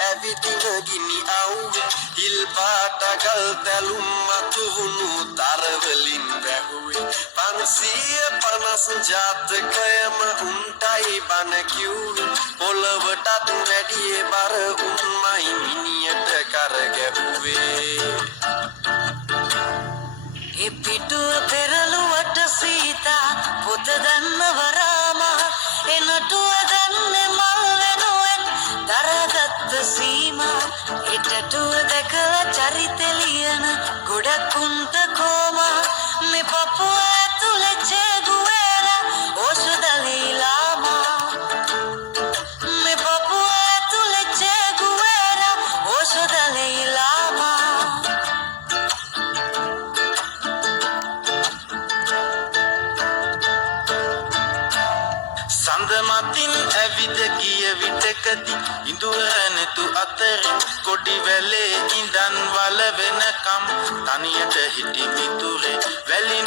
ඇවිදින ගිනි අවුවේ හිල් පාටගල් තැලුම් මතුවුණු තරවලින් වැහුවේ 550 ජාතකයම උන්ටයි බන කිව්වේ පොළවටත් වැඩියේ බර උන්මයි මිනියට කර ගැහුවේ ඒ පිටුව පෙරළුවට සීතා පොත දන්නව රාමා එනටුව දන්නේ මල් වෙනුවෙන් දරගත්ත සීමා එටටුව දැකලා චරිත ලියන ගොඩක් උන්ට කෝමා මේ පපුව ඇතුලේ චේගුවේලා ඕෂු දලීලාමා මේ පපුව ඇතුලේ චේගුවේලා ඕෂු දලීලාමා සඳමතින් ඇවිද ගිය විටකදී ඉඳුරනතු අතරින් කොඩි වැලේ ඉඳන් වල වෙනකම් තනියට හිටි මිතුරේ වැලි